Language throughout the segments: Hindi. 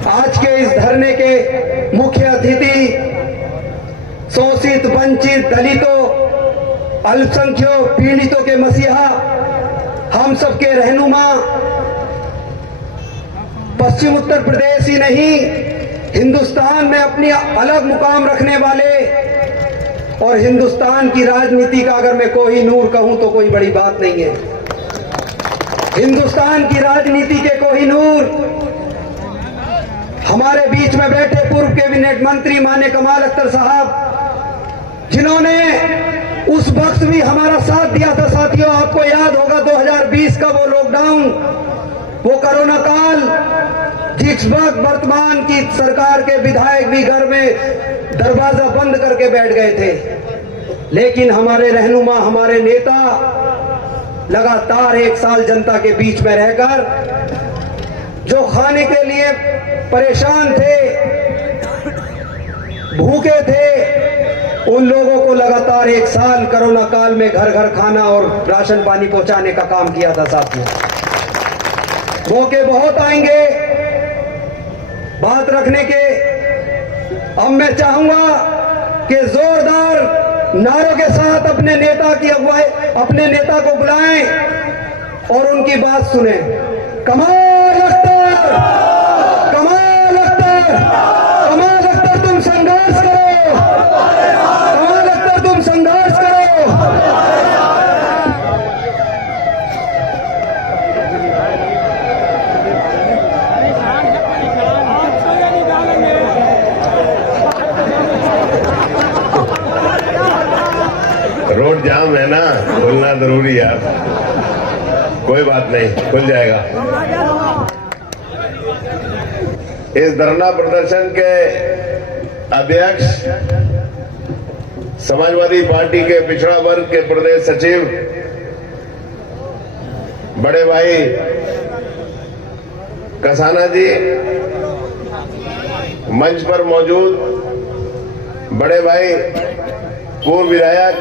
आज के इस धरने के मुख्य अतिथि शोषित, वंचित, दलितों, अल्पसंख्यकों, पीड़ितों के मसीहा, हम सबके रहनुमा, पश्चिम उत्तर प्रदेश ही नहीं हिंदुस्तान में अपनी अलग मुकाम रखने वाले और हिंदुस्तान की राजनीति का अगर मैं कोई नूर कहूं तो कोई बड़ी बात नहीं है। हिंदुस्तान की राजनीति के कोई नूर हमारे बीच में बैठे पूर्व कैबिनेट मंत्री माननीय कमाल अख्तर साहब, जिन्होंने उस वक्त भी हमारा साथ दिया था। साथियों, आपको याद होगा 2020 का वो लॉकडाउन, वो कोरोना काल, जिस वक्त वर्तमान की सरकार के विधायक भी घर में दरवाजा बंद करके बैठ गए थे, लेकिन हमारे रहनुमा, हमारे नेता लगातार 1 साल जनता के बीच में रहकर जो खाने के लिए परेशान थे, भूखे थे, उन लोगों को लगातार 1 साल कोरोना काल में घर घर खाना और राशन पानी पहुंचाने का काम किया था। साथियों, मौके बहुत आएंगे बात रखने के। अब मैं चाहूंगा कि जोरदार नारों के साथ अपने नेता की अगुवाई, अपने नेता को बुलाएं और उनकी बात सुने। कमाल अख्तर, कमाल अख्तर, कमाल अख्तर, तुम संघर्ष करो, कमाल अख्तर, तुम संघर्ष करो। रोड जाम है ना, खुलना जरूरी है। कोई बात नहीं, खुल जाएगा। इस धरना प्रदर्शन के अध्यक्ष, समाजवादी पार्टी के पिछड़ा वर्ग के प्रदेश सचिव, बड़े भाई कसाना जी, मंच पर मौजूद बड़े भाई पूर्व विधायक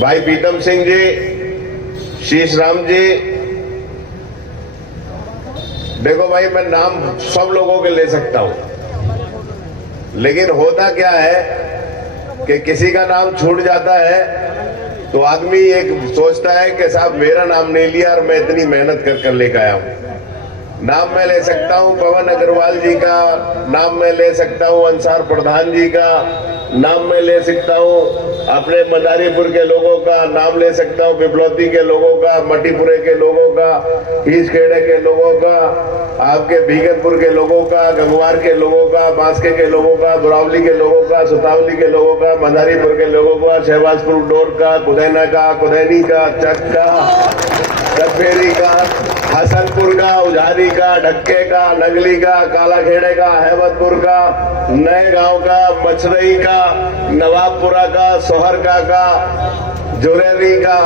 भाई पीतम सिंह जी, शीश राम जी। देखो भाई, मैं नाम सब लोगों के ले सकता हूं, लेकिन होता क्या है कि किसी का नाम छूट जाता है तो आदमी एक सोचता है कि साहब मेरा नाम नहीं लिया और मैं इतनी मेहनत कर कर लेकर आया हूं। नाम मैं ले सकता हूं पवन अग्रवाल जी का, नाम मैं ले सकता हूं अंसार प्रधान जी का, नाम मैं ले सकता हूं अपने मदारीपुर के लोगों का, नाम ले सकता हूं पिपलौती के लोगों का, मटीपुरे के लोगों का, ईसखेड़े के लोगों का, आपके भीगतपुर के लोगों का, गंगवार के लोगों का, बांसके के लोगों का, बुरावली के लोगों का, सुतावली के लोगों का, मदारीपुर के लोगों का, शहबाजपुर डोर का, कुदैना का, कुदैनी का, चक का, कटफेरी का, हसनपुर का, उजारी का, ढक्के का, नगली का, कालाखेड़े का, अहमदपुर का, नए गांव का, मछरई का, नवाबपुरा का, सोहरका का, जुरेली का,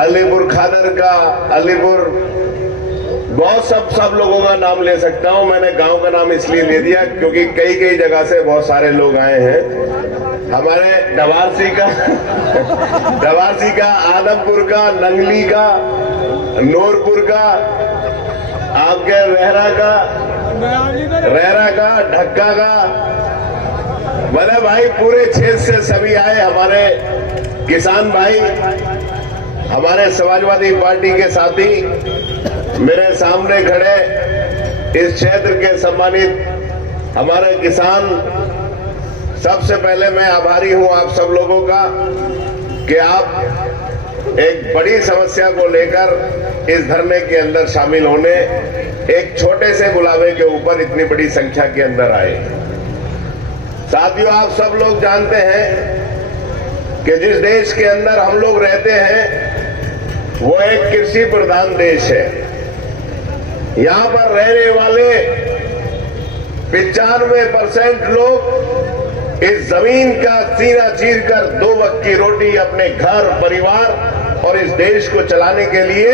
अलीपुर खादर का, अलीपुर, बहुत सब लोगों का नाम ले सकता हूं। मैंने गांव का नाम इसलिए ले दिया क्योंकि कई जगह से बहुत सारे लोग आए हैं। हमारे डवारसी का, आदमपुर का, नंगली का, नूरपुर का, आपके रहरा का, ढक्का का, मतलब भाई पूरे क्षेत्र से सभी आए। हमारे किसान भाई, हमारे समाजवादी पार्टी के साथी मेरे सामने खड़े, इस क्षेत्र के सम्मानित हमारे किसान, सबसे पहले मैं आभारी हूं आप सब लोगों का कि आप एक बड़ी समस्या को लेकर इस धरने के अंदर शामिल होने, एक छोटे से बुलावे के ऊपर इतनी बड़ी संख्या के अंदर आए। साथियों, आप सब लोग जानते हैं कि जिस देश के अंदर हम लोग रहते हैं वो एक कृषि प्रधान देश है। यहां पर रहने वाले 95% लोग इस जमीन का सीना चीर कर 2 वक्त की रोटी अपने घर परिवार और इस देश को चलाने के लिए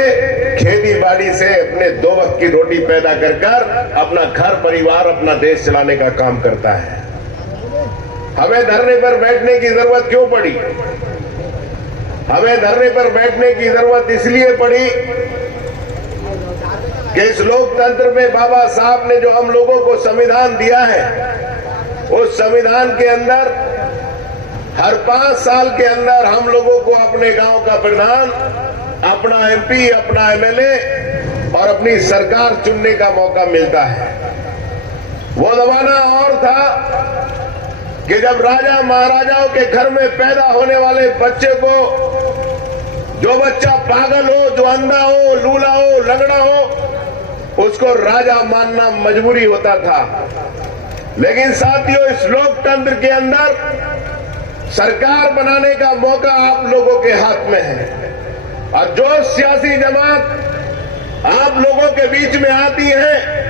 खेती बाड़ी से अपने 2 वक्त की रोटी पैदा कर अपना घर परिवार, अपना देश चलाने का काम करता है। हमें धरने पर बैठने की जरूरत क्यों पड़ी? हमें धरने पर बैठने की जरूरत इसलिए पड़ी कि इस लोकतंत्र में बाबा साहब ने जो हम लोगों को संविधान दिया है, उस संविधान के अंदर हर 5 साल के अंदर हम लोगों को अपने गांव का प्रधान, अपना एमपी, अपना एमएलए और अपनी सरकार चुनने का मौका मिलता है। वो जमाना और था कि जब राजा महाराजाओं के घर में पैदा होने वाले बच्चे को, जो बच्चा पागल हो, जो अंधा हो, लूला हो, लंगड़ा हो, उसको राजा मानना मजबूरी होता था। लेकिन साथियों, इस लोकतंत्र के अंदर सरकार बनाने का मौका आप लोगों के हाथ में है, और जो सियासी जमात आप लोगों के बीच में आती है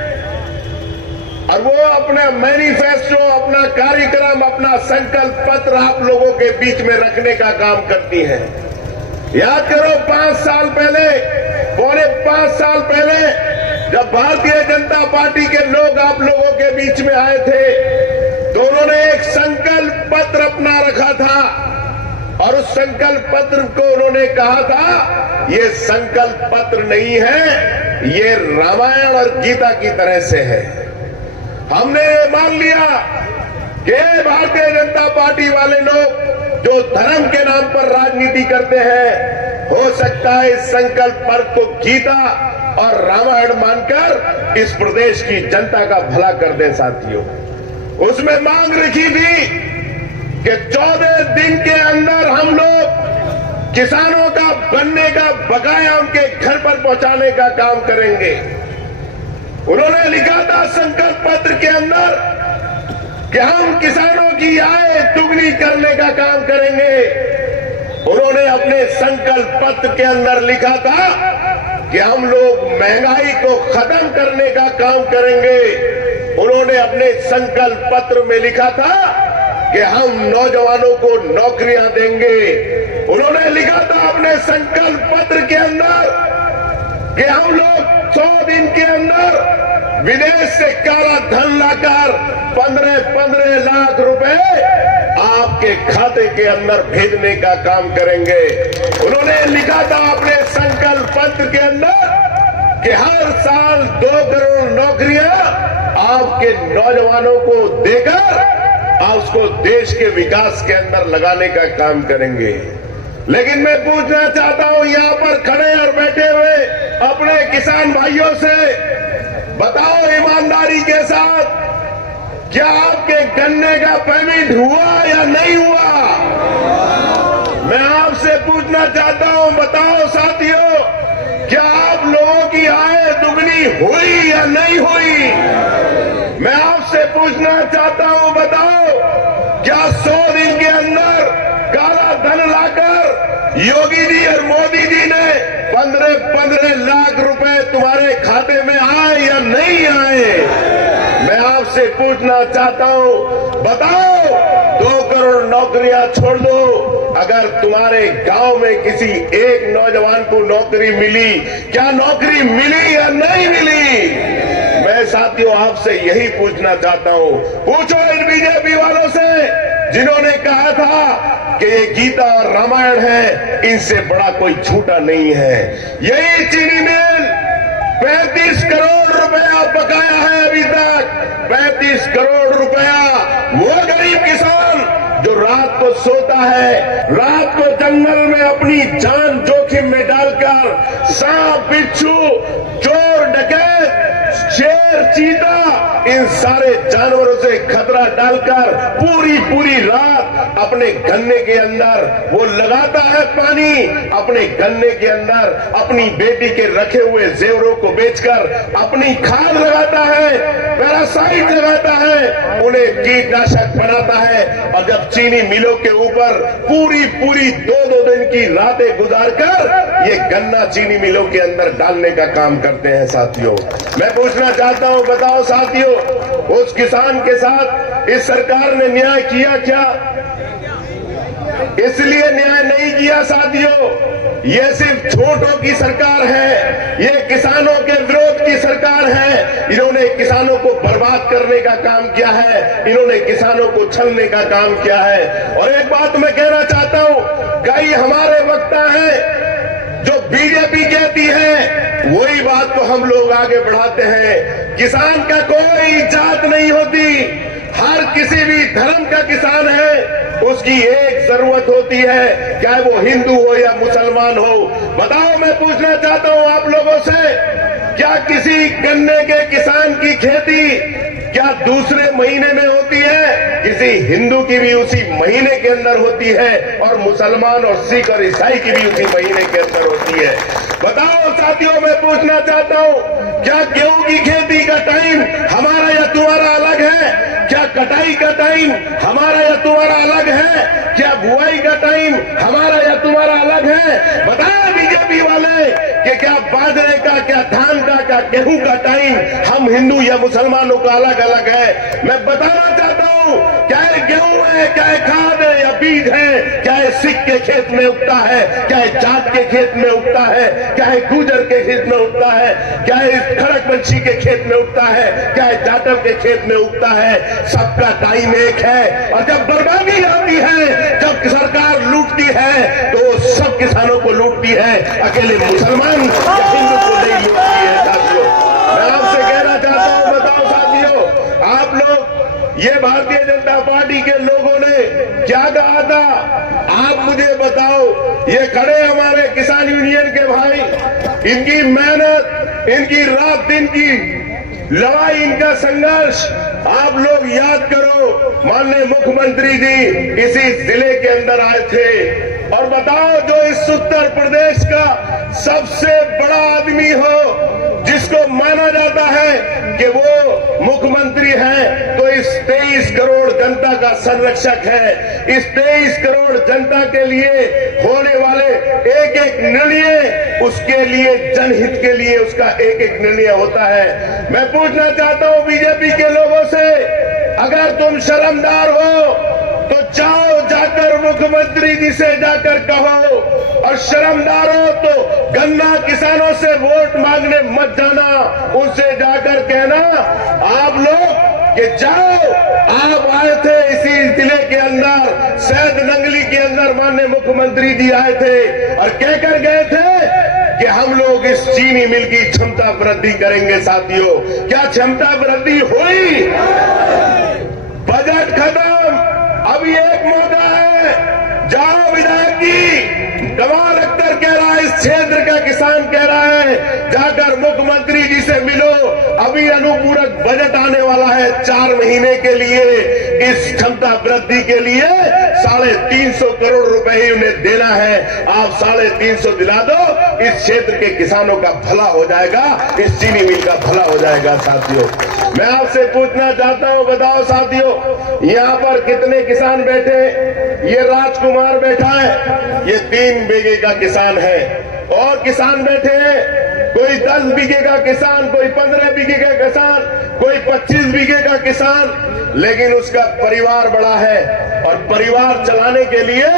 और वो अपना मैनिफेस्टो, अपना कार्यक्रम, अपना संकल्प पत्र आप लोगों के बीच में रखने का काम करती है। याद करो 5 साल पहले, पौने 5 साल पहले जब भारतीय जनता पार्टी के लोग आप लोगों के बीच में आए थे, तो उन्होंने एक संकल्प पत्र अपना रखा था, और उस संकल्प पत्र को उन्होंने कहा था, ये संकल्प पत्र नहीं है, ये रामायण और गीता की तरह से है। हमने ये मान लिया कि भारतीय जनता पार्टी वाले लोग जो धर्म के नाम पर राजनीति करते हैं, हो सकता है इस संकल्प पत्र को गीता और रामायण मानकर इस प्रदेश की जनता का भला कर दें। साथियों, उसमें मांग रखी थी कि 14 दिन के अंदर हम लोग किसानों का बनने का बकाया उनके घर पर पहुंचाने का काम करेंगे। उन्होंने लिखा था संकल्प पत्र के अंदर कि हम किसानों की आय दुगनी करने का काम करेंगे। उन्होंने अपने संकल्प पत्र के अंदर लिखा था कि हम लोग महंगाई को खत्म करने का काम करेंगे। उन्होंने अपने संकल्प पत्र में लिखा था कि हम नौजवानों को नौकरियां देंगे। उन्होंने लिखा था अपने संकल्प पत्र के अंदर कि हम लोग 100 दिन के अंदर विदेश से काला धन लाकर 15 लाख रुपए आपके खाते के अंदर भेजने का काम करेंगे। उन्होंने लिखा था अपने संकल्प पत्र के अंदर कि हर साल 2 करोड़ नौकरियां आपके नौजवानों को देकर आप उसको देश के विकास के अंदर लगाने का काम करेंगे। लेकिन मैं पूछना चाहता हूं यहां पर खड़े और बैठे हुए अपने किसान भाइयों से, बताओ ईमानदारी के साथ, क्या आपके गन्ने का पेमेंट हुआ या नहीं हुआ? मैं आपसे पूछना चाहता हूं, बताओ साथियों, क्या आप लोगों की आय दुगनी हुई या नहीं हुई? मैं आपसे पूछना चाहता हूं, बताओ, क्या 100 दिन के अंदर काला धन लाकर योगी जी और मोदी जी ने 15 लाख रुपए तुम्हारे खाते में आए या नहीं आए? मैं आपसे पूछना चाहता हूं, बताओ, 2 करोड़ नौकरियां छोड़ दो, अगर तुम्हारे गांव में किसी एक नौजवान को नौकरी मिली, क्या नौकरी मिली या नहीं मिली? मैं साथियों आपसे यही पूछना चाहता हूं। पूछो इन बीजेपी वालों से जिन्होंने कहा था कि ये गीता और रामायण है, इनसे बड़ा कोई झूठा नहीं है। यही चीनी मिल 35 करोड़ रुपया बकाया है अभी तक, 35 करोड़ रुपया। वो गरीब किसान जो रात को सोता है, रात को जंगल में अपनी जान जोखिम में डालकर सांप, बिच्छू, चोर, डकैत, शेर, चीता, इन सारे जानवरों से खतरा डालकर पूरी रात अपने गन्ने के अंदर वो लगाता है पानी, अपने गन्ने के अंदर अपनी बेटी के रखे हुए जेवरों को बेचकर अपनी खाद लगाता है, पैरासाइट लगाता है, उन्हें कीटनाशक बनाता है, और जब चीनी मिलों के ऊपर पूरी 2 दिन की रातें गुजारकर ये गन्ना चीनी मिलों के अंदर डालने का काम करते हैं। साथियों, मैं पूछना चाहता हूं, बताओ साथियों, उस किसान के साथ इस सरकार ने न्याय किया क्या? इसलिए न्याय नहीं किया साथियों, ये सिर्फ छोटों की सरकार है, ये किसानों के विरोध की सरकार है। इन्होंने किसानों को बर्बाद करने का काम किया है, इन्होंने किसानों को छलने का काम किया है। और एक बात मैं कहना चाहता हूं, कई हमारे वक्ता हैं जो बीजेपी कहती है वही बात को हम लोग आगे बढ़ाते हैं। किसान का कोई जात नहीं होती, हर किसी भी धर्म का किसान है। उसकी एक जरूरत होती है, चाहे वो हिंदू हो या मुसलमान हो। बताओ, मैं पूछना चाहता हूं आप लोगों से, क्या किसी गन्ने के किसान की खेती क्या दूसरे महीने में होती है? किसी हिंदू की भी उसी महीने के अंदर होती है, और मुसलमान और सिख और ईसाई की भी उसी महीने के अंदर होती है। बताओ साथियों, मैं पूछना चाहता हूं, क्या गेहूं की खेती का टाइम हमारा या तुम्हारा अलग है? क्या कटाई का टाइम हमारा या तुम्हारा अलग है? क्या बुआई का टाइम हमारा या तुम्हारा अलग है? बताओ बीजेपी वाले कि क्या बाजरे का, क्या धान का, क्या गेहूं का टाइम हम हिंदू या मुसलमानों का अलग अलग है? मैं बताना चाहता हूं, चाहे गेहूं है, चाहे खाद है या बीज है, चाहे सिख के खेत में उगता है, चाहे जाट के खेत में उगता है, चाहे गुजर के खेत में उगता है, चाहे खड़कवंशी के खेत में उगता है, चाहे जाटव के खेत में उगता है, सबका टाइम एक है। और जब बर्बादी आती है, जब सरकार लूटती है, तो सब किसानों को लूटती है, अकेले मुसलमान या हिंदू को नहीं लूटती है। साथियों, मैं आपसे कहना चाहता हूं, बताओ साथियों, आप लोग, ये भारतीय जनता पार्टी के लोगों ने क्या कहा था? आप मुझे बताओ, ये खड़े हमारे किसान यूनियन के भाई, इनकी मेहनत, इनकी रात दिन की लड़ाई, इनका संघर्ष आप लोग याद करो। माननीय मुख्यमंत्री जी इसी जिले के अंदर आए थे, और बताओ, जो इस उत्तर प्रदेश का सबसे बड़ा आदमी हो, जिसको माना जाता है कि वो मुख्यमंत्री है, तो इस 23 करोड़ जनता का संरक्षक है। इस 23 करोड़ जनता के लिए होने वाले एक एक निर्णय, उसके लिए, जनहित के लिए उसका एक एक निर्णय होता है। मैं पूछना चाहता हूं बीजेपी के लोगों से, अगर तुम शर्मदार हो तो जाओ, जाकर मुख्यमंत्री जी से जाकर कहो, और शर्मदार हो तो गन्ना किसानों से वोट मांगने मत जाना, उनसे जाकर कहना आप लोग कि जाओ, आप आए थे इसी जिले के अंदर, सैद नंगली के अंदर माननीय मुख्यमंत्री जी आए थे और कहकर गए थे कि हम लोग इस चीनी मिल की क्षमता वृद्धि करेंगे। साथियों, क्या क्षमता वृद्धि हुई? बजट खत्म, अभी एक मौका है, जाओ विधायक जी, कमाल अख्तर कह रहा है, इस क्षेत्र का किसान कह रहा है, जाकर मुख्यमंत्री जी से मिलो। अभी अनुपूरक बजट आने वाला है 4 महीने के लिए, इस क्षमता वृद्धि के लिए 350 करोड़ रुपए ही उन्हें देना है। आप 350 दिला दो, इस क्षेत्र के किसानों का भला हो जाएगा, इस चीनी मिल का भला हो जाएगा। साथियों, मैं आपसे पूछना चाहता हूं, बताओ साथियों, यहाँ पर कितने किसान बैठे? ये राजकुमार बैठा है, ये 3 बीघे का किसान है, और किसान बैठे हैं, कोई 10 बीघे का किसान, कोई 15 बीघे का किसान, कोई 25 बीघे का किसान, लेकिन उसका परिवार बड़ा है, और परिवार चलाने के लिए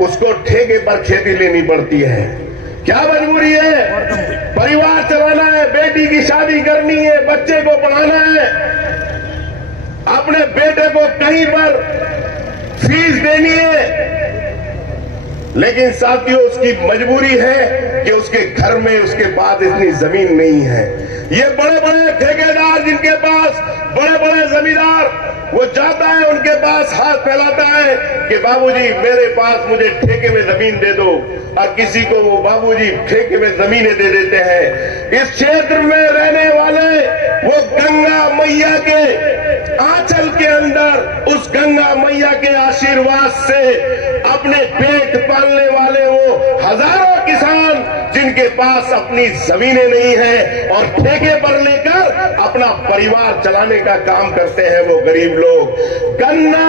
उसको ठेके पर खेती लेनी पड़ती है। क्या मजबूरी है? परिवार चलाना है, बेटी की शादी करनी है, बच्चे को पढ़ाना है, अपने बेटे को कहीं पर फीस देनी है, लेकिन साथियों उसकी मजबूरी है कि उसके घर में उसके पास इतनी जमीन नहीं है। ये बड़े बड़े ठेकेदार, जिनके पास बड़े बड़े जमींदार, वो जाता है उनके पास, हाथ फैलाता है कि बाबूजी मेरे पास मुझे ठेके में जमीन दे दो, और किसी को वो बाबूजी ठेके में जमीनें दे देते हैं। इस क्षेत्र में रहने वाले वो गंगा मैया के आंचल के अंदर, उस गंगा मैया के आशीर्वाद से अपने पेट पालने वाले वो हजारों किसान, जिनके पास अपनी जमीनें नहीं है और ठेके पर लेकर अपना परिवार चलाने का काम करते हैं, वो गरीब लोग। गन्ना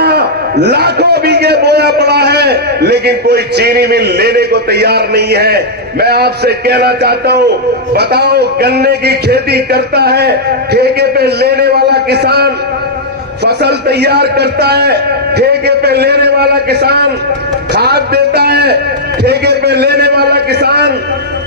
लाखों बीघे बोया पड़ा है, लेकिन कोई चीनी मिल लेने को तैयार नहीं है। मैं आपसे कहना चाहता हूं, बताओ, गन्ने की खेती करता है, ठेके पे लेने वाला किसान फसल तैयार करता है, ठेके पे लेने वाला किसान खाद देता है, ठेके पे लेने वाला किसान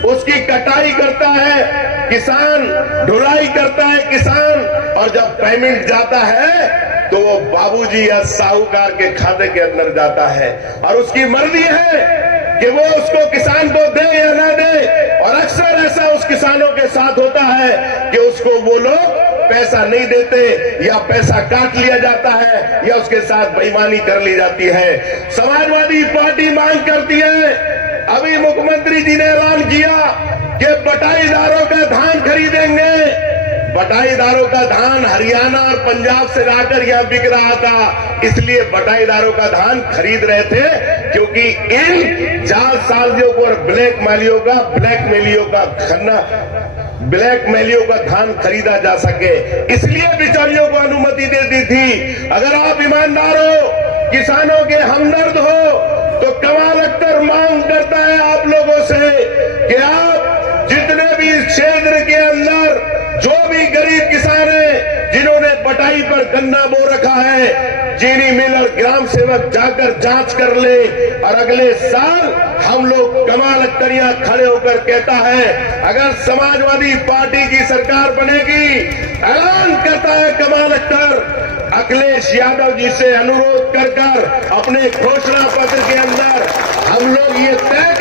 उसकी कटाई करता है, किसान ढुलाई करता है किसान, और जब पेमेंट जाता है तो वो बाबूजी या साहूकार के खाते के अंदर जाता है, और उसकी मर्जी है कि वो उसको किसान को दे या ना दे, और अक्सर ऐसा उस किसानों के साथ होता है कि उसको वो लोग पैसा नहीं देते या पैसा काट लिया जाता है या उसके साथ बेईमानी कर ली जाती है। समाजवादी पार्टी मांग करती है, अभी मुख्यमंत्री जी ने ऐलान किया कि बटाईदारों का धान खरीदेंगे। बटाईदारों का धान हरियाणा और पंजाब से लाकर यहां बिक रहा था, इसलिए बटाईदारों का धान खरीद रहे थे क्योंकि इन जालसाजियों को और ब्लैक मेलियों का धान खरीदा जा सके, इसलिए बिचौलियों को अनुमति दे दी थी। अगर आप ईमानदार हो, किसानों के हमदर्द हो, तो कमाल अख्तर मांग करता है आप लोगों से कि आप जितने भी इस क्षेत्र के अंदर जो भी गरीब किसान हैं जिन्होंने बटाई पर गन्ना बो रखा है, चीनी मिल और ग्राम सेवक जाकर जांच कर ले, और अगले साल हम लोग कमाल अख्तरियां खड़े होकर कहता है, अगर समाजवादी पार्टी की सरकार बनेगी, ऐलान करता है कमाल अख्तर, अखिलेश यादव जी से अनुरोध कर अपने घोषणा पत्र के अंदर हम लोग ये तय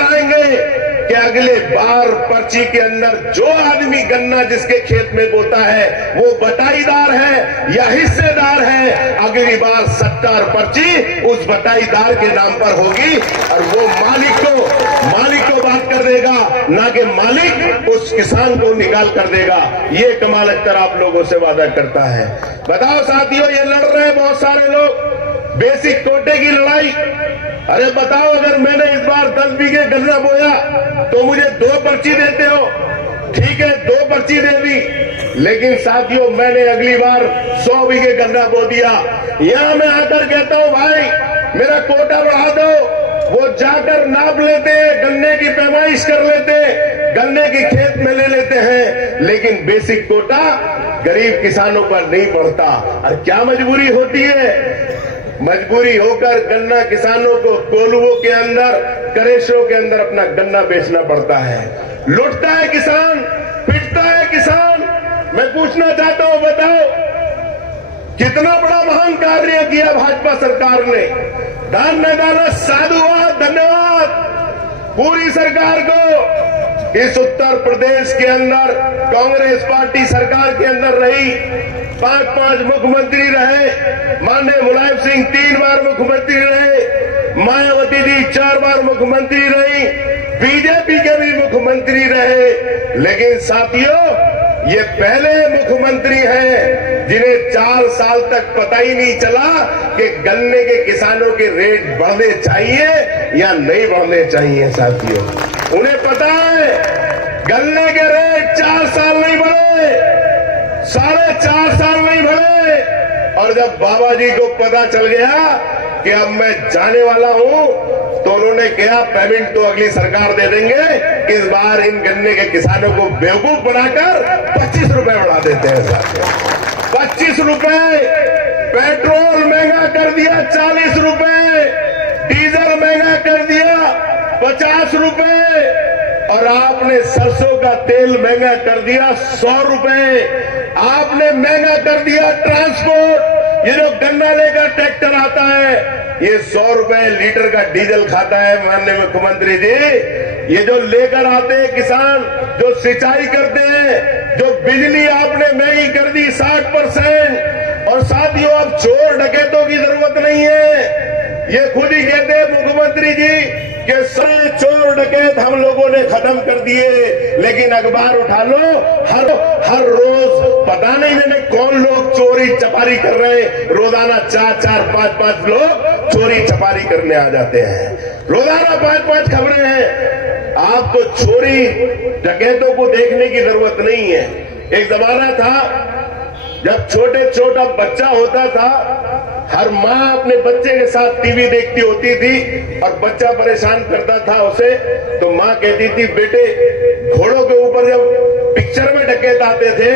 कराएंगे कि अगले बार पर्ची के अंदर जो आदमी गन्ना जिसके खेत में बोता है वो बटाईदार है या हिस्सेदार है, अगली बार सट्टा और पर्ची उस बटाईदार के नाम पर होगी और वो मालिक को बात कर देगा, ना कि मालिक उस किसान को निकाल कर देगा। ये कमाल अख्तर आप लोगों से वादा करता है। बताओ साथियों, ये लड़ रहे हैं बहुत सारे लोग बेसिक कोटे की लड़ाई। अरे बताओ, अगर मैंने इस बार 10 बीघे गन्ना बोया तो मुझे 2 पर्ची देते हो, ठीक है 2 पर्ची दे दी, लेकिन साथियों मैंने अगली बार 100 बीघे गन्ना बो दिया, यहां मैं आकर कहता हूं भाई मेरा कोटा बढ़ा दो, वो जाकर नाप लेते हैं, गन्ने की पैमाइश कर लेते हैं, गन्ने की खेत में ले लेते हैं, लेकिन बेसिक कोटा गरीब किसानों पर नहीं बढ़ता। और क्या मजबूरी होती है, मजबूरी होकर गन्ना किसानों को कोल्हुओं के अंदर, करेशों के अंदर अपना गन्ना बेचना पड़ता है। लुटता है किसान, पिटता है किसान। मैं पूछना चाहता हूं, बताओ कितना बड़ा महान कार्य किया भाजपा सरकार ने। धन्यवाद, साधुवाद, धन्यवाद पूरी सरकार को। इस उत्तर प्रदेश के अंदर कांग्रेस पार्टी सरकार के अंदर रही, 5 मुख्यमंत्री रहे, माननीय मुलायम सिंह 3 बार मुख्यमंत्री रहे, मायावती जी 4 बार मुख्यमंत्री रही, बीजेपी के भी मुख्यमंत्री रहे, लेकिन साथियों ये पहले मुख्यमंत्री हैं जिन्हें 4 साल तक पता ही नहीं चला कि गन्ने के किसानों के रेट बढ़ने चाहिए या नहीं बढ़ने चाहिए। साथियों उन्हें पता है गन्ने के रेट 4 साल नहीं बढ़े, 4.5 साल नहीं बढ़े, और जब बाबा जी को पता चल गया कि अब मैं जाने वाला हूं तो उन्होंने कहा पेमेंट तो अगली सरकार दे देंगे, इस बार इन गन्ने के किसानों को बेवकूफ बनाकर 25 रुपए बढ़ा देते हैं। साथियों 25 रुपए, पेट्रोल महंगा कर दिया 40 रुपए, डीजल महंगा कर दिया 50 रुपए, और आपने सरसों का तेल महंगा कर दिया 100 रुपए। आपने महंगा कर दिया ट्रांसपोर्ट, ये जो गन्ना लेकर ट्रैक्टर आता है ये 100 रुपए लीटर का डीजल खाता है। माननीय मुख्यमंत्री जी, ये जो लेकर आते हैं किसान, जो सिंचाई करते हैं, जो बिजली आपने महंगी कर दी 60%, और साथियों अब चोर डकैतों की जरूरत नहीं है, ये खुद ही कहते हैं मुख्यमंत्री जी कि सारे चोर डकैत हम लोगों ने खत्म कर दिए, लेकिन अखबार उठा लो, हर रोज पता नहीं मैंने कौन लोग चोरी चपारी कर रहे हैं। रोजाना 4-4, 5-5 लोग चोरी चपारी करने आ जाते हैं, रोजाना 5-5 खबरें हैं। आपको चोरी डकैतों को देखने की जरूरत नहीं है। एक जमाना था जब छोटा बच्चा होता था, हर माँ अपने बच्चे के साथ टीवी देखती होती थी और बच्चा परेशान करता था उसे, तो माँ कहती थी बेटे घोड़ों के ऊपर जब पिक्चर में डकैत आते थे,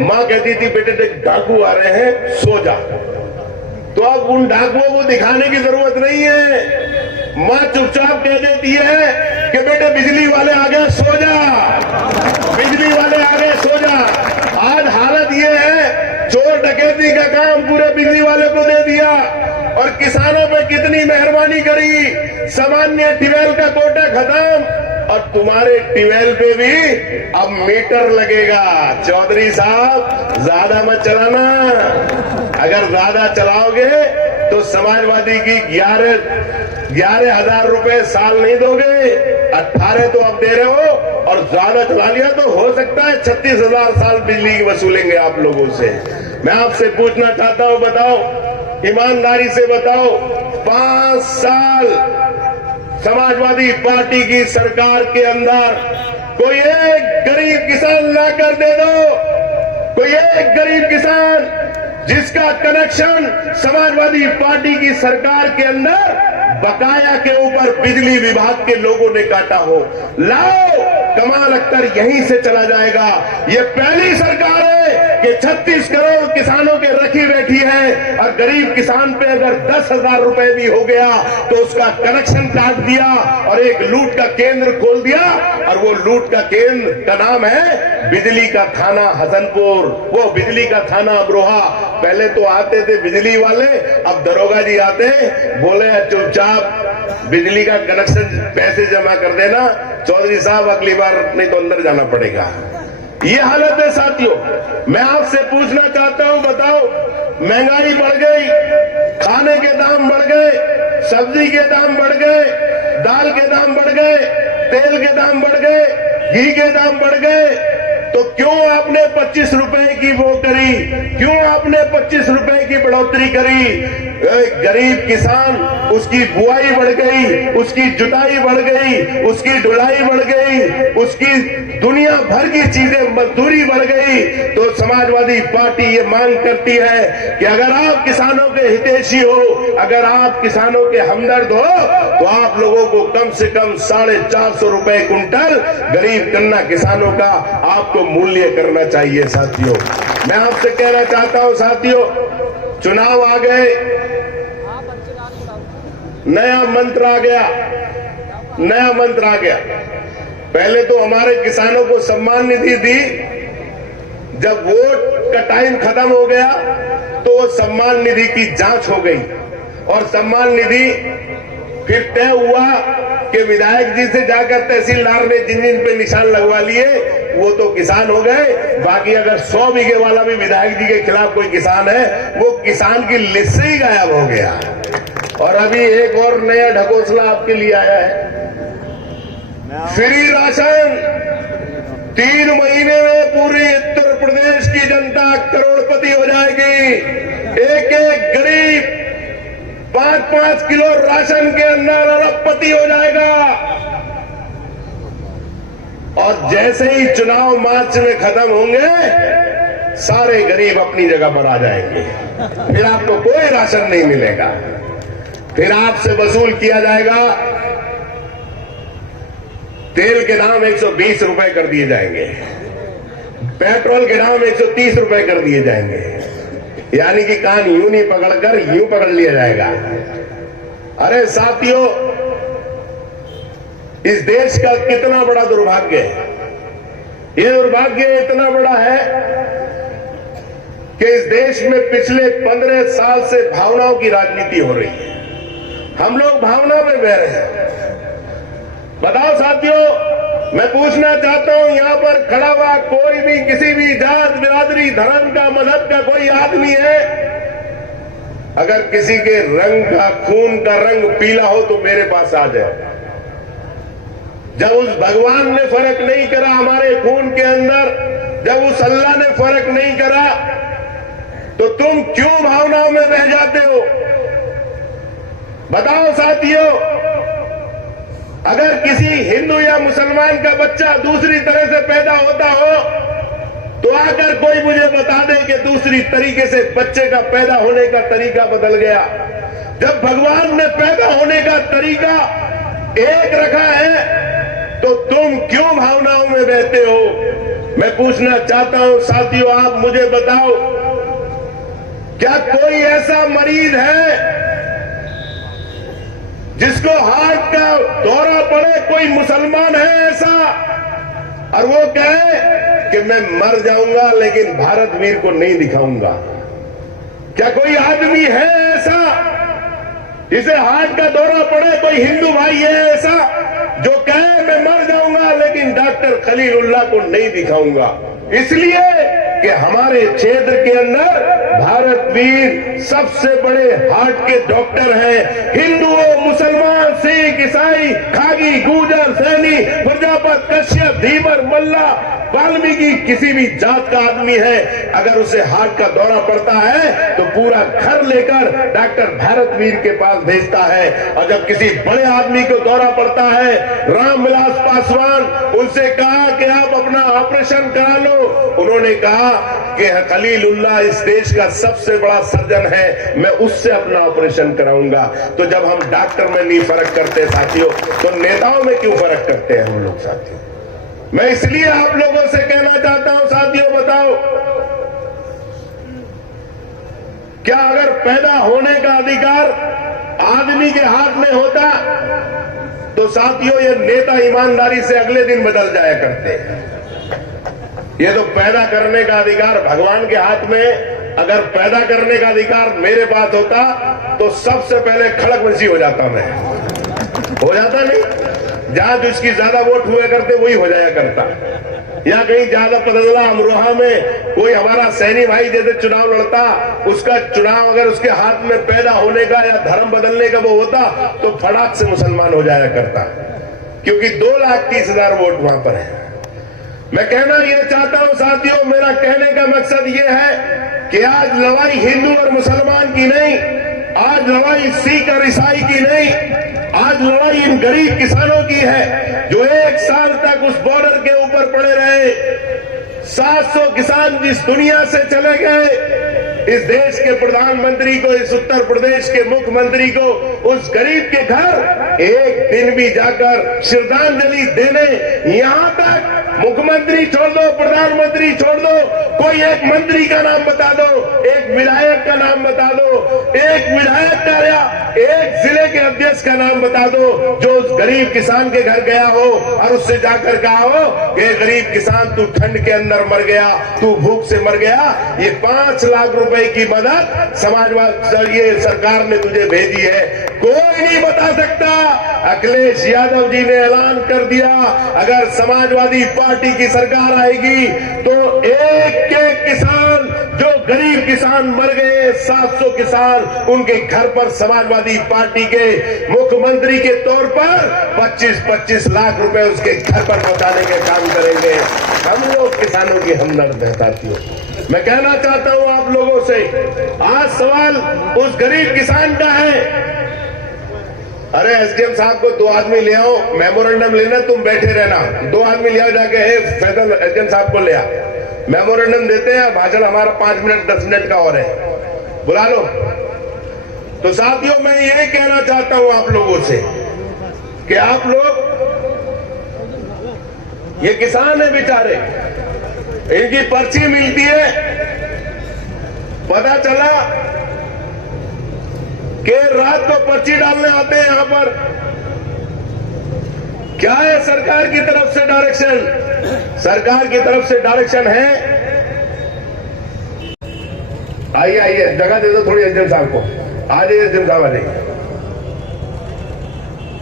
माँ कहती थी बेटे देख डाकू आ रहे हैं, सो जा। तो अब उन डाकुओं को दिखाने की जरूरत नहीं है, माँ चुपचाप कह देती है कि बेटे बिजली वाले आ गए, सो जा, बिजली वाले आ गए, सो जा। आज हालत ये है, चोर डकैती का काम पूरे बिजली वाले को दे दिया, और किसानों पे कितनी मेहरबानी मनमानी करी, सामान्य ट्यूबवेल का कोटा खत्म, और तुम्हारे ट्यूबवेल पे भी अब मीटर लगेगा। चौधरी साहब ज्यादा मत चलाना, अगर ज्यादा चलाओगे तो समाजवादी की 11,000 रुपए साल नहीं दोगे, 18 तो अब दे रहे हो, और ज्यादा चला लिया तो हो सकता है 36,000 साल बिजली की वसूलेंगे आप लोगों से। मैं आपसे पूछना चाहता हूं, बताओ, ईमानदारी से बताओ, 5 साल समाजवादी पार्टी की सरकार के अंदर कोई एक गरीब किसान लाकर दे दो, कोई एक गरीब किसान जिसका कनेक्शन समाजवादी पार्टी की सरकार के अंदर बकाया के ऊपर बिजली विभाग के लोगों ने काटा हो, लाओ, कमाल अख्तर यहीं से चला जाएगा। ये पहली सरकार है कि 36 करोड़ किसानों के रखी बैठी है, और गरीब किसान पे अगर 10,000 रुपए भी हो गया तो उसका कनेक्शन काट दिया और एक लूट का केंद्र खोल दिया, और वो लूट का केंद्र का नाम है बिजली का थाना हसनपुर, वो बिजली का थाना अमरोहा। पहले तो आते थे बिजली वाले, अब दरोगा जी आते, बोले चुपचाप बिजली का कनेक्शन पैसे जमा कर देना चौधरी साहब, अगली बार नहीं तो अंदर जाना पड़ेगा। ये हालत है साथियों। मैं आपसे पूछना चाहता हूं, बताओ, महंगाई बढ़ गई, खाने के दाम बढ़ गए, सब्जी के दाम बढ़ गए, दाल के दाम बढ़ गए, तेल के दाम बढ़ गए, घी के दाम बढ़ गए, तो क्यों आपने 25 रुपए की वो करी, क्यों आपने 25 रुपए की बढ़ोतरी करी? गरीब किसान, उसकी बुआई बढ़ गई, उसकी जुताई बढ़ गई, उसकी ढुलाई बढ़ गई, उसकी दुनिया भर की चीजें, मजदूरी बढ़ गई। तो समाजवादी पार्टी ये मांग करती है कि अगर आप किसानों के हितैषी हो, अगर आप किसानों के हमदर्द हो, तो आप लोगों को कम से कम 450 रुपए कुंटल गरीब गन्ना किसानों का आपको मूल्य करना चाहिए। साथियों, मैं आपसे कहना चाहता हूं, साथियों, चुनाव आ गए, नया मंत्र आ गया, नया मंत्र आ गया। पहले तो हमारे किसानों को सम्मान निधि दी, जब वोट का टाइम खत्म हो गया तो वो सम्मान निधि की जांच हो गई, और सम्मान निधि फिर तय हुआ कि विधायक जी से जाकर तहसीलदार ने जिन जिन पे निशान लगवा लिए वो तो किसान हो गए, बाकी अगर 100 बीघे वाला भी विधायक जी के खिलाफ कोई किसान है, वो किसान की लिस्ट से ही गायब हो गया। और अभी एक और नया ढकोसला आपके लिए आया है, फ्री राशन। 3 महीने में पूरी उत्तर प्रदेश की जनता करोड़पति हो जाएगी। एक एक गरीब 5-5 किलो राशन के अंदर अरबपति हो जाएगा। और जैसे ही चुनाव मार्च में खत्म होंगे, सारे गरीब अपनी जगह पर आ जाएंगे, फिर आपको कोई राशन नहीं मिलेगा, फिर आपसे वसूल किया जाएगा। तेल के दाम 120 रुपए कर दिए जाएंगे, पेट्रोल के दाम 130 रुपए कर दिए जाएंगे, यानी कि कान यूं नहीं पकड़कर यूं पकड़ लिया जाएगा। अरे साथियों, इस देश का कितना बड़ा दुर्भाग्य है। ये दुर्भाग्य इतना बड़ा है कि इस देश में पिछले 15 साल से भावनाओं की राजनीति हो रही है। हम लोग भावना में बह रहे हैं। बताओ साथियों, मैं पूछना चाहता हूं, यहां पर खड़ा हुआ कोई भी किसी भी जात, बिरादरी, धर्म का, मजहब का कोई आदमी है, अगर किसी के रंग का, खून का रंग पीला हो तो मेरे पास आ जाए। जब उस भगवान ने फर्क नहीं करा हमारे खून के अंदर, जब उस अल्लाह ने फर्क नहीं करा, तो तुम क्यों भावनाओं में बह जाते हो? बताओ साथियों, अगर किसी हिंदू या मुसलमान का बच्चा दूसरी तरह से पैदा होता हो, तो आकर कोई मुझे बता दे कि दूसरी तरीके से बच्चे का पैदा होने का तरीका बदल गया। जब भगवान ने पैदा होने का तरीका एक रखा है, तो तुम क्यों भावनाओं में बहते हो? मैं पूछना चाहता हूं साथियों, आप मुझे बताओ, क्या कोई ऐसा मरीज है जिसको हार्ट का दौरा पड़े, कोई मुसलमान है ऐसा, और वो कहे कि मैं मर जाऊंगा लेकिन भारत वीर को नहीं दिखाऊंगा? क्या कोई आदमी है ऐसा इसे हार्ट का दौरा पड़े, कोई हिंदू भाई है ऐसा जो कहे मैं मर जाऊंगा लेकिन डॉक्टर खलीलुल्लाह को नहीं दिखाऊंगा, इसलिए कि हमारे क्षेत्र के अंदर भारत वीर सबसे बड़े हार्ट के डॉक्टर हैं। हिंदुओं, मुसलमान, सिख, ईसाई, खागी, गुर्जर, सैनी, प्रजापत, कश्यप, धीवर, मल्ला, वाल्मीकि, किसी भी जात का आदमी है, अगर उसे हार्ट का दौरा पड़ता है तो पूरा घर लेकर डॉक्टर भारत वीर के पास भेजता है। और जब किसी बड़े आदमी को दौरा पड़ता है, रामविलास पासवान, उनसे कहा कि आप अपना ऑपरेशन करा लो, उन्होंने कहा कि खलीलुल्लाह इस देश का सबसे बड़ा सर्जन है, मैं उससे अपना ऑपरेशन कराऊंगा। तो जब हम डॉक्टर में नहीं फर्क करते साथियों, तो नेताओं में क्यों फर्क करते हैं हम लोग साथियों? मैं इसलिए आप लोगों से कहना चाहता हूं साथियों, बताओ क्या अगर पैदा होने का अधिकार आदमी के हाथ में होता तो साथियों ये नेता ईमानदारी से अगले दिन बदल जाया करते। ये तो पैदा करने का अधिकार भगवान के हाथ में, अगर पैदा करने का अधिकार मेरे पास होता तो सबसे पहले खड़गवंशी हो जाता, मैं हो जाता नहीं, जहां जिसकी ज्यादा वोट हुआ करते वही हो जाया करता। या कहीं ज्यादा पतला अमरोहा में कोई हमारा सैनी भाई जैसे चुनाव लड़ता, उसका चुनाव अगर उसके हाथ में पैदा होने का या धर्म बदलने का वो होता तो फटाक से मुसलमान हो जाया करता, क्योंकि 2,30,000 वोट वहां पर है। मैं कहना यह चाहता हूं साथियों, मेरा कहने का मकसद यह है कि आज लड़ाई हिंदू और मुसलमान की नहीं, आज लड़ाई सिख और ईसाई की नहीं, आज लड़ाई इन गरीब किसानों की है जो 1 साल तक उस बॉर्डर के ऊपर पड़े रहे। 700 किसान जिस दुनिया से चले गए, इस देश के प्रधानमंत्री को, इस उत्तर प्रदेश के मुख्यमंत्री को, उस गरीब के घर एक दिन भी जाकर श्रद्धांजलि देने, यहां तक मुख्यमंत्री छोड़ दो, प्रधानमंत्री छोड़ दो, कोई एक मंत्री का नाम बता दो, एक विधायक का नाम बता दो, एक विधायक का या एक जिले के अध्यक्ष का नाम बता दो जो उस गरीब किसान के घर गया हो और उससे जाकर कहा हो कि गरीब किसान तू ठंड के अंदर मर गया, तू भूख से मर गया, ये 5 लाख रुपए की मदद समाजवादी ये सरकार ने तुझे भेजी है। कोई नहीं बता सकता। अखिलेश यादव जी ने ऐलान कर दिया, अगर समाजवादी पार्टी की सरकार आएगी तो एक एक किसान, जो गरीब किसान मर गए 700 किसान, उनके घर पर समाजवादी पार्टी के मुख्यमंत्री के तौर पर 25-25 लाख रुपए उसके घर पर पहुंचाने के काम करेंगे। हम लोग किसानों की हमदर्द है साथियों। मैं कहना चाहता हूं आप लोगों से, आज सवाल उस गरीब किसान का है। अरे एसडीएम साहब को 2 आदमी ले आओ, मेमोरेंडम लेना, तुम बैठे रहना, 2 आदमी ले आओ जाके, फैसल एसडीएम साहब को ले आ, मेमोरेंडम देते हैं, भाषण हमारा 5 मिनट 10 मिनट का और है, बुला लो। तो साथियों मैं यही कहना चाहता हूं आप लोगों से कि आप लोग, ये किसान है बेचारे, इनकी पर्ची मिलती है, पता चला कि रात को पर्ची डालने आते हैं यहां पर। क्या है सरकार की तरफ से डायरेक्शन? सरकार की तरफ से डायरेक्शन है, आइए आइए जगह दे दो थोड़ी एसडीएम साहब को, आ जाइए एसडीएम साहब आ जाइए।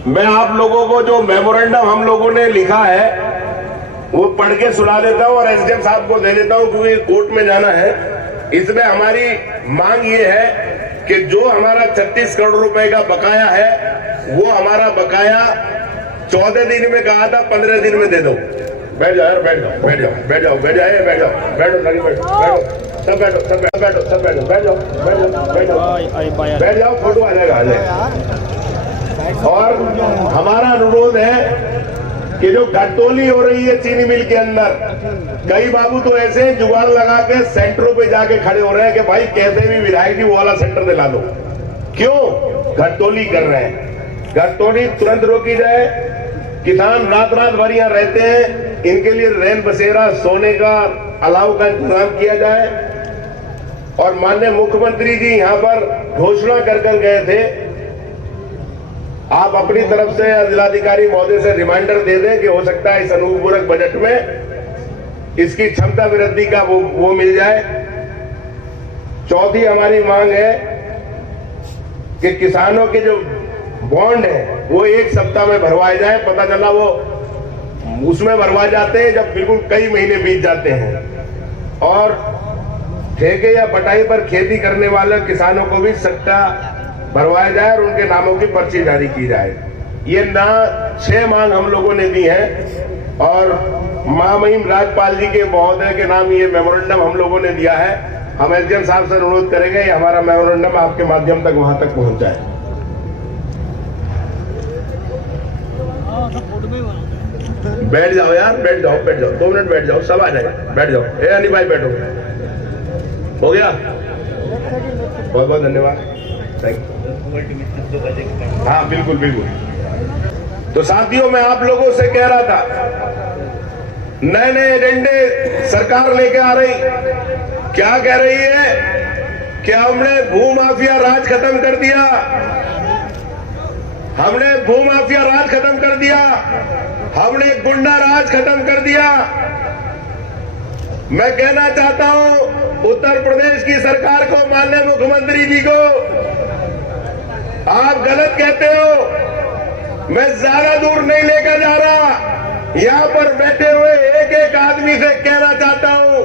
मैं आप लोगों को जो मेमोरेंडम हम लोगों ने लिखा है वो पढ़ के सुना देता हूं और एसडीएम साहब को दे देता हूं, क्योंकि कोर्ट में जाना है। इसमें हमारी मांग ये है कि जो हमारा 36 करोड़ रुपए का बकाया है, वो हमारा बकाया 14 दिन में कहा था, 15 दिन में दे दो। बैठ जाओ यार, बैठ जाओ, बैठ जाओ, बैठ जाओ, बैठ जाओ, बैठ जाओ, बैठो, बैठो, बैठो, सब बैठो, सब बैठो, सब बैठो, बैठ जाओ, बैठ जाओ, बैठ जाओ, बैठ जाओ, फोटो आ जाएगा, आ जाएगा। और हमारा अनुरोध है कि जो घटतोली हो रही है चीनी मिल के अंदर, कई बाबू तो ऐसे जुगाड़ लगा के सेंटरों पे जाके खड़े हो रहे हैं कि भाई कैसे भी विधायक जी वो वाला सेंटर दिला दो। क्यों घटतोली कर रहे हैं? घटतोली तुरंत रोकी जाए। किसान रात रात भर यहाँ रहते हैं, इनके लिए रैन बसेरा, सोने का, अलाव का इंतजाम किया जाए। और माननीय मुख्यमंत्री जी यहाँ पर घोषणा कर गए थे, आप अपनी तरफ से जिलाधिकारी महोदय से रिमाइंडर दे दें कि हो सकता है इस अनुपूरक बजट में इसकी क्षमता वृद्धि का वो मिल जाए। चौथी हमारी मांग है कि किसानों के जो बॉन्ड है वो एक सप्ताह में भरवाए जाए। पता चला वो उसमें भरवा जाते हैं जब बिल्कुल कई महीने बीत जाते हैं। और ठेके या बटाई पर खेती करने वाले किसानों को भी सट्टा भरवाया जाए और उनके नामों की पर्ची जारी की जाए। ये 6 मांग हम लोगों ने दी है और महामहिम राज्यपाल जी के महोदय के नाम ये मेमोरेंडम हम लोगों ने दिया है। हम एसडीएम साहब से अनुरोध करेंगे हमारा मेमोरेंडम आपके माध्यम तक वहां तक पहुंच जाए। बैठ जाओ यार, बैठ जाओ 2 मिनट बैठ जाओ, सब आ जाएगा, बैठ जाओ। अली भाई बैठो, हो गया, बहुत बहुत धन्यवाद, थैंक यू। हाँ बिल्कुल बिल्कुल। तो साथियों मैं आप लोगों से कह रहा था, नए नए एजेंडे सरकार लेके आ रही। क्या कह रही है कि हमने भूमाफिया राज खत्म कर दिया, हमने भूमाफिया राज खत्म कर दिया, हमने गुंडा राज खत्म कर दिया। मैं कहना चाहता हूं उत्तर प्रदेश की सरकार को, माननीय मुख्यमंत्री जी को, आप गलत कहते हो। मैं ज्यादा दूर नहीं लेकर जा रहा, यहां पर बैठे हुए एक एक आदमी से कहना चाहता हूं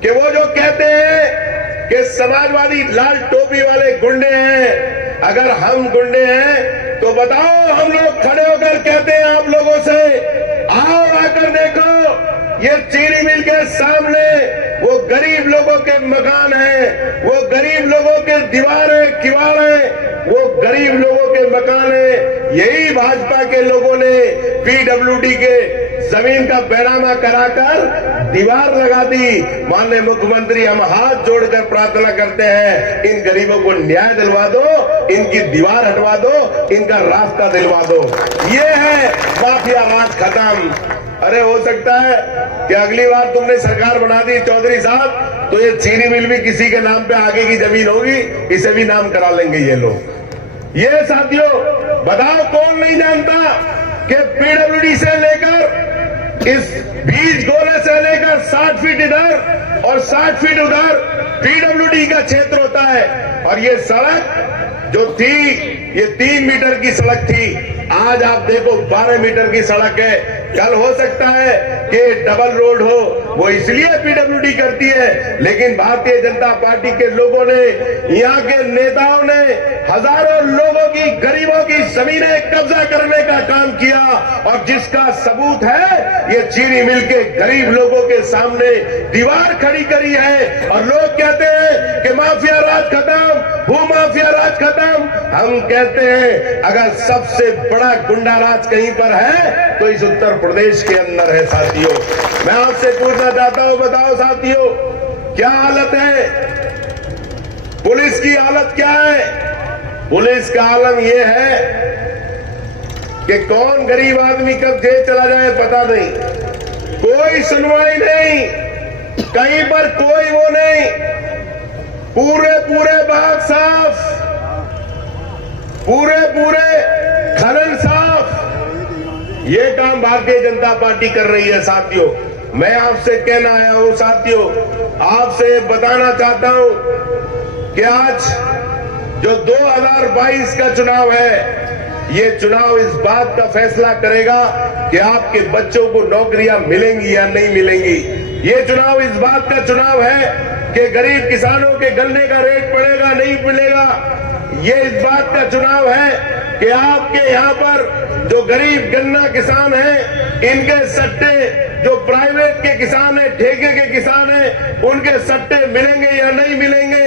कि वो जो कहते हैं कि समाजवादी लाल टोपी वाले गुंडे हैं, अगर हम गुंडे हैं तो बताओ, हम लोग खड़े होकर कहते हैं आप लोगों से, आओ आकर देखो ये चीनी मिल के सामने वो गरीब लोगों के मकान हैं, वो गरीब लोगों के दीवारें किवाड़ हैं, वो गरीब लोगों के मकान हैं। यही भाजपा के लोगों ने पीडब्ल्यूडी के जमीन का बैरामा कराकर दीवार लगा दी। माननीय मुख्यमंत्री, हम हाथ जोड़कर प्रार्थना करते हैं, इन गरीबों को न्याय दिलवा दो, इनकी दीवार हटवा दो, इनका रास्ता दिलवा दो। ये है माफिया राज खत्म। अरे हो सकता है कि अगली बार तुमने सरकार बना दी चौधरी साहब, तो ये चीनी मिल भी किसी के नाम पे आगे की जमीन होगी, इसे भी नाम करा लेंगे ये लोग। ये साथियों बताओ, कौन नहीं जानता कि पीडब्ल्यूडी से लेकर इस बीज गोले से लेकर 60 फीट इधर और 60 फीट उधर पीडब्ल्यूडी का क्षेत्र होता है। और ये सड़क जो थी, ये 3 मीटर की सड़क थी, आज आप देखो 12 मीटर की सड़क है। कल हो सकता है कि डबल रोड हो, वो इसलिए पीडब्ल्यूडी करती है, लेकिन भारतीय जनता पार्टी के लोगों ने, यहाँ के नेताओं ने हजारों लोगों की, गरीबों की जमीनें कब्जा करने का काम किया। और जिसका सबूत है, ये चीनी मिल के गरीब लोगों के सामने दीवार खड़ी करी है। और लोग कहते हैं कि माफिया राज खत्म, भूमाफिया राज खत्म। हम कहते हैं अगर सबसे बड़ा गुंडा राज कहीं पर है तो इस उत्तर प्रदेश के अंदर है। साथियों मैं आपसे पूछना चाहता हूं, बताओ साथियों क्या हालत है, पुलिस की हालत क्या है? पुलिस का आलम यह है कि कौन गरीब आदमी कब जेल चला जाए पता नहीं, कोई सुनवाई नहीं, कहीं पर कोई वो नहीं, पूरे बाग साफ, पूरे खनन साफ। ये काम भारतीय जनता पार्टी कर रही है। साथियों मैं आपसे कहना आया हूं, साथियों आपसे बताना चाहता हूं कि आज जो 2022 का चुनाव है, ये चुनाव इस बात का फैसला करेगा कि आपके बच्चों को नौकरियां मिलेंगी या नहीं मिलेंगी। ये चुनाव इस बात का चुनाव है कि गरीब किसानों के गन्ने का रेट बढ़ेगा नहीं मिलेगा। ये इस बात का चुनाव है कि आपके यहाँ पर जो गरीब गन्ना किसान हैं, इनके सट्टे, जो प्राइवेट के किसान हैं, ठेके के किसान हैं, उनके सट्टे मिलेंगे या नहीं मिलेंगे।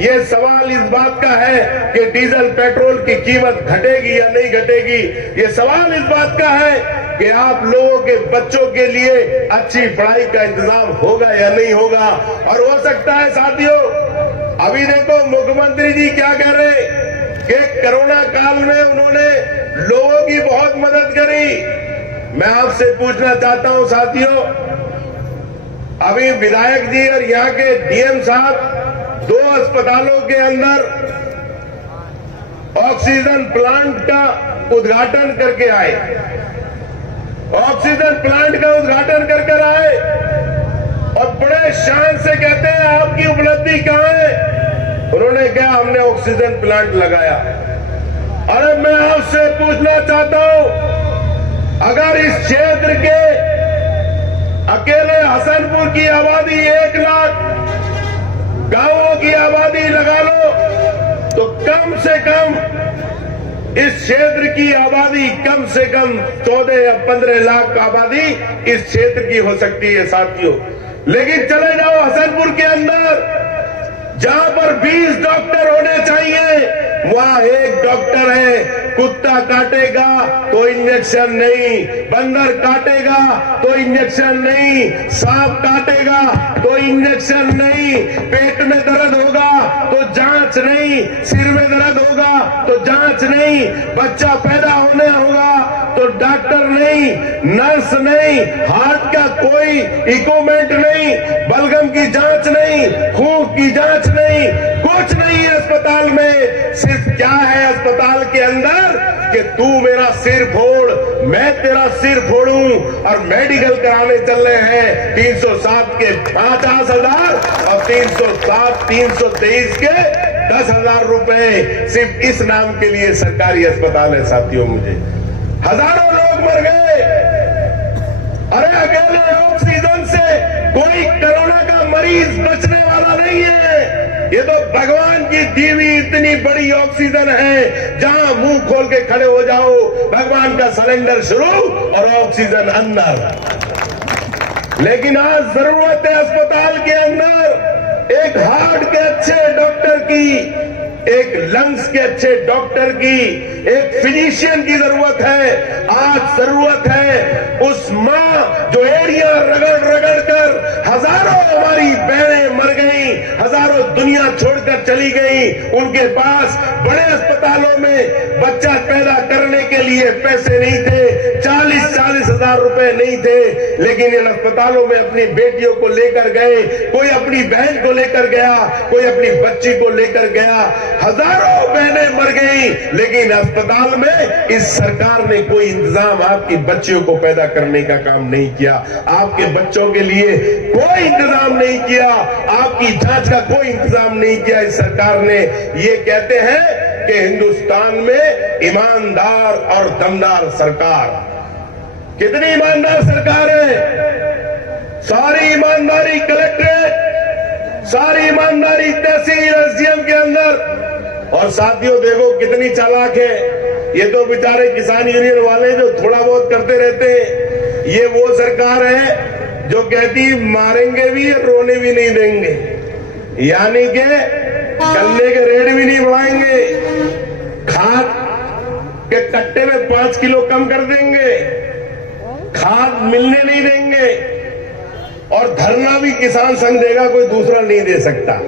ये सवाल इस बात का है कि डीजल पेट्रोल की कीमत घटेगी या नहीं घटेगी। ये सवाल इस बात का है कि आप लोगों के बच्चों के लिए अच्छी पढ़ाई का इंतजाम होगा या नहीं होगा। और हो सकता है साथियों, अभी देखो मुख्यमंत्री जी क्या कह रहे हैं कि कोरोना काल में उन्होंने लोगों की बहुत मदद करी। मैं आपसे पूछना चाहता हूं साथियों, अभी विधायक जी और यहाँ के डीएम साहब 2 अस्पतालों के अंदर ऑक्सीजन प्लांट का उद्घाटन करके आए, ऑक्सीजन प्लांट का उद्घाटन कर आए और बड़े शान से कहते हैं आपकी उपलब्धि कहां है? उन्होंने क्या, हमने ऑक्सीजन प्लांट लगाया। अरे मैं आपसे पूछना चाहता हूं, अगर इस क्षेत्र के अकेले हसनपुर की आबादी 1 लाख, गांवों की आबादी लगा लो तो कम से कम इस क्षेत्र की आबादी कम से कम 14 या 15 लाख आबादी इस क्षेत्र की हो सकती है साथियों। लेकिन चले जाओ हसनपुर के अंदर, जहां पर 20 डॉक्टर होने चाहिए, वहां 1 डॉक्टर है। कुत्ता काटेगा तो इंजेक्शन नहीं, बंदर काटेगा तो इंजेक्शन नहीं, सांप काटेगा तो इंजेक्शन नहीं, पेट में दर्द होगा तो जांच नहीं, सिर में दर्द होगा तो जांच नहीं, बच्चा पैदा होने होगा तो डॉक्टर नहीं, नर्स नहीं, हार्ट का कोई इक्विपमेंट नहीं, बलगम की जांच नहीं, खून की जांच नहीं, कुछ नहीं है अस्पताल में। सिर्फ क्या है अस्पताल के अंदर कि तू मेरा सिर फोड़, मैं तेरा सिर फोड़ूं, और मेडिकल कराने चल रहे हैं 307 के 50,000 और 323 के 10,000 रुपए, सिर्फ इस नाम के लिए सरकारी अस्पताल है साथियों। मुझे हजारों लोग मर गए। अरे अकेले ऑक्सीजन से कोई कोरोना का मरीज बचने वाला नहीं है। ये तो भगवान की दी हुई इतनी बड़ी ऑक्सीजन है, जहां मुंह खोल के खड़े हो जाओ, भगवान का सिलेंडर शुरू और ऑक्सीजन अंदर। लेकिन आज जरूरत है अस्पताल के अंदर एक हार्ट के अच्छे डॉक्टर की, एक लंग्स के अच्छे डॉक्टर की, एक फिजिशियन की जरूरत है। आज जरूरत है उस मां जो एरिया रगड़ रगड़ कर हजारों हमारी बहनें मर गई, हजारों दुनिया छोड़कर चली गई, उनके पास बड़े अस्पतालों में बच्चा पैदा करने के लिए पैसे नहीं थे, 40-40 हजार रुपए नहीं थे, लेकिन इन अस्पतालों में अपनी बेटियों को लेकर गए, कोई अपनी बहन को लेकर गया, कोई अपनी बच्ची को लेकर गया, हजारों बहनें मर गई, लेकिन अस्पताल में इस सरकार ने कोई इंतजाम आपकी बच्चियों को पैदा करने का काम नहीं किया, आपके बच्चों के लिए कोई इंतजाम नहीं किया, आपकी जांच का कोई इंतजाम नहीं किया इस सरकार ने। ये कहते हैं कि हिंदुस्तान में ईमानदार और दमदार सरकार। कितनी ईमानदार सरकार है? सारी ईमानदारी कलेक्ट्रेट, सारी ईमानदारी तहसील एसडीएम के अंदर। और साथियों देखो कितनी चालाक है, ये तो बेचारे किसान यूनियन वाले जो थोड़ा बहुत करते रहते हैं। ये वो सरकार है जो कहती मारेंगे भी और रोने भी नहीं देंगे, यानी कि गन्ने के रेट भी नहीं बढ़ाएंगे, खाद के कट्टे में 5 किलो कम कर देंगे, खाद मिलने नहीं देंगे, और धरना भी किसान संघ देगा, कोई दूसरा नहीं दे सकता।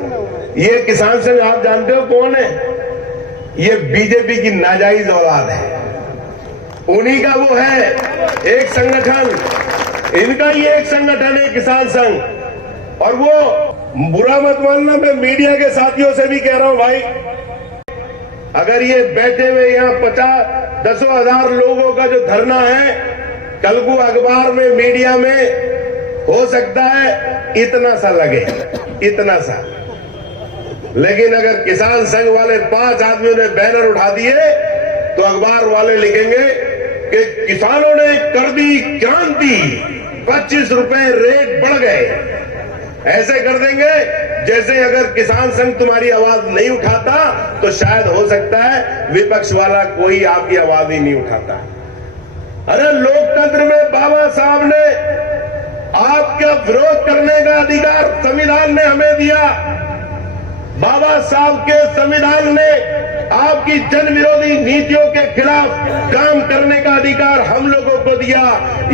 ये किसान संघ आप जानते हो कौन है? ये बीजेपी की नाजायज औलाद है, उन्हीं का वो है एक संगठन, इनका ही एक संगठन है किसान संघ। और वो बुरा मत मानना, मैं मीडिया के साथियों से भी कह रहा हूं भाई, अगर ये बैठे हुए यहाँ 50-10 हजार लोगों का जो धरना है, कल को अखबार में मीडिया में हो सकता है इतना सा लगे, इतना सा, लेकिन अगर किसान संघ वाले 5 आदमियों ने बैनर उठा दिए तो अखबार वाले लिखेंगे कि किसानों ने कर दी क्रांति, 25 रुपए रेट बढ़ गए। ऐसे कर देंगे जैसे अगर किसान संघ तुम्हारी आवाज नहीं उठाता तो शायद हो सकता है विपक्ष वाला कोई आपकी आवाज ही नहीं उठाता। अरे लोकतंत्र में बाबा साहब ने आपका विरोध करने का अधिकार संविधान ने हमें दिया। बाबा साहब के संविधान ने आपकी जन विरोधी नीतियों के खिलाफ काम करने का अधिकार हम लोगों को दिया।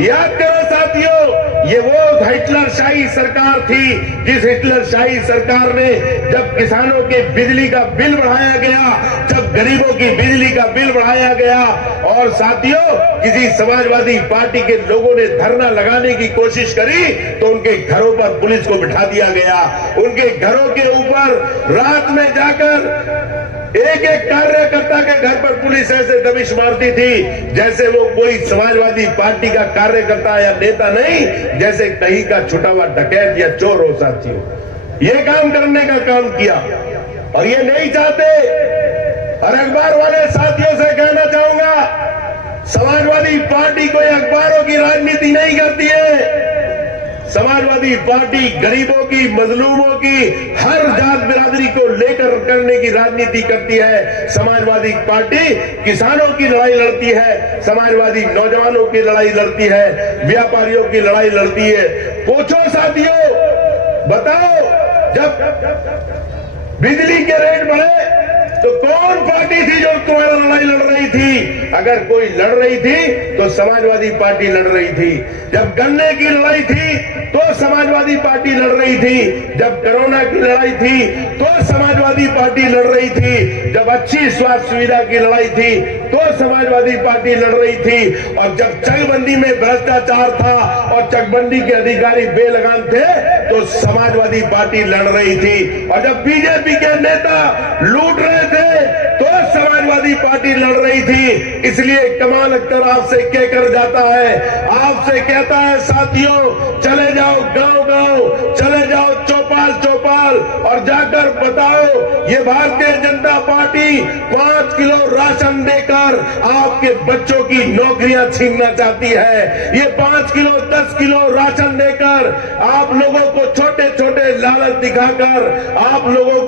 याद करो साथियों, ये वो हिटलरशाही सरकार थी जिस हिटलरशाही सरकार ने जब किसानों के बिजली का बिल बढ़ाया गया, जब गरीबों की बिजली का बिल बढ़ाया गया, और साथियों किसी समाजवादी पार्टी के लोगों ने धरना लगाने की कोशिश करी तो उनके घरों पर पुलिस को बिठा दिया गया। उनके घरों के ऊपर रात में जाकर एक एक कार्यकर्ता के घर पर पुलिस ऐसे दबिश मारती थी जैसे वो कोई समाजवादी पार्टी का कार्यकर्ता या नेता नहीं, जैसे कहीं का छुटा हुआ डकैत या चोर हो साथियों। ये काम करने का काम किया। और ये नहीं चाहते। और अखबार वाले साथियों से कहना चाहूंगा, समाजवादी पार्टी कोई अखबारों की राजनीति नहीं करती है। समाजवादी पार्टी गरीबों की, मजलूमों की, हर जात बिरादरी को लेकर करने की राजनीति करती है। समाजवादी पार्टी किसानों की लड़ाई लड़ती है, समाजवादी नौजवानों की लड़ाई लड़ती है, व्यापारियों की लड़ाई लड़ती है। पूछो साथियों, बताओ, जब बिजली के रेट बढ़े तो कौन पार्टी थी जो तुम्हारा लड़ाई लड़ रही थी? अगर कोई लड़ रही थी तो समाजवादी पार्टी लड़ रही थी। जब गन्ने की लड़ाई थी तो समाजवादी पार्टी लड़ रही थी। जब कोरोना की लड़ाई थी तो समाजवादी पार्टी लड़ रही थी। जब अच्छी स्वास्थ्य सुविधा की लड़ाई थी तो समाजवादी पार्टी लड़ रही थी। और जब चकबंदी में भ्रष्टाचार था और चकबंदी के अधिकारी बेलगाम थे तो समाजवादी पार्टी लड़ रही थी। और जब बीजेपी के नेता लूट रहे थे तो समाजवादी पार्टी लड़ रही थी। इसलिए कमाल अख्तर आपसे कहकर जाता है, आपसे कहता है साथियों, चले जाओ गांव गांव, चले जाओ चौपाल चौपाल और जाकर बताओ ये Bharatiya Janata party 5 kilo ration देकर आपके बच्चों की नौकरियां छीनना चाहती है। ये 5 किलो 10 किलो राशन देकर आप लोगों को छोटे छोटे लालच दिखाकर आप लोगों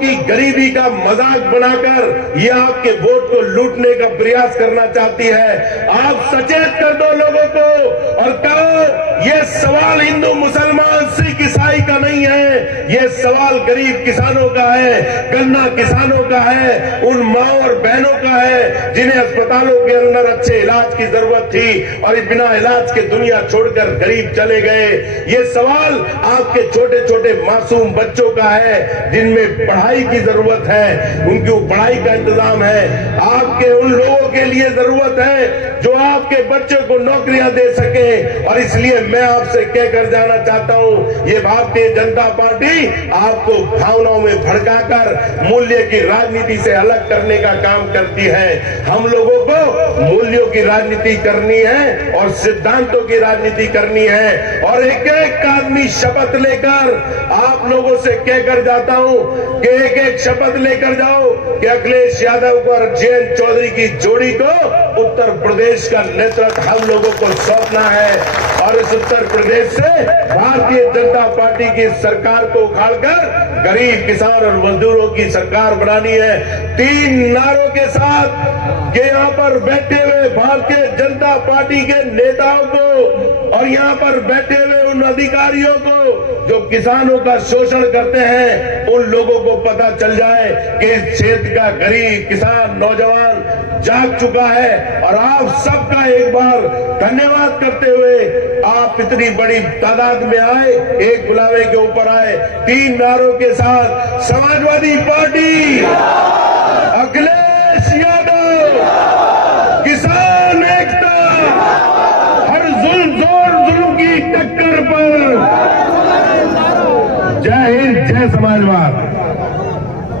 की गरीबी का मजाक बनाकर ये आपके वोट को लूटने का प्रयास करना चाहती है। आप सचेत कर दो लोगों को और कहो ये सवाल हिंदू मुसलमान सिख ईसाई का नहीं है, ये सवाल गरीब किसानों का है, गन्ना किसानों का है, उन माओ और बहनों का है जिन्हें अस्पतालों के अंदर अच्छे इलाज की जरूरत थी और बिना इलाज के दुनिया छोड़कर गरीब चले गए। ये सवाल आपके छोटे छोटे मासूम बच्चों का है जिनमें पढ़ाई की जरूरत है, उनकी पढ़ाई का इंतजाम है। आपके उन लोगों के लिए जरूरत है जो आपके बच्चे को नौकरियां दे सके। और इसलिए मैं आपसे कहकर जाना चाहता हूं, ये भारतीय जनता पार्टी आपको भावनाओं में भड़काकर मूल्य की राजनीति से अलग करने का काम करती है। हम लोगों को मूल्यों की राजनीति करनी है और सिद्धांतों की राजनीति करनी है। और एक एक आदमी शपथ लेकर आप लोगों से कहकर जाता हूं कि एक एक शपथ लेकर जाओ कि अखिलेश यादव और जयंत चौधरी की जोड़ी को उत्तर प्रदेश का नेतृत्व हम लोगों को सौंपना है। और इस उत्तर प्रदेश से भारतीय जनता पार्टी की सरकार को उखाड़कर गरीब किसान और मजदूरों की सरकार बनानी है। 3 नारों के साथ कि यहाँ पर बैठे हुए भारतीय जनता पार्टी के नेताओं को और यहाँ पर बैठे हुए उन अधिकारियों को जो किसानों का शोषण करते हैं, उन लोगों को पता चल जाए कि इस क्षेत्र का गरीब किसान नौजवान जाग चुका है। और आप सबका एक बार धन्यवाद करते हुए आप इतनी बड़ी तादाद में आए, एक बुलावे के ऊपर आए, 3 नारों के साथ समाजवादी पार्टी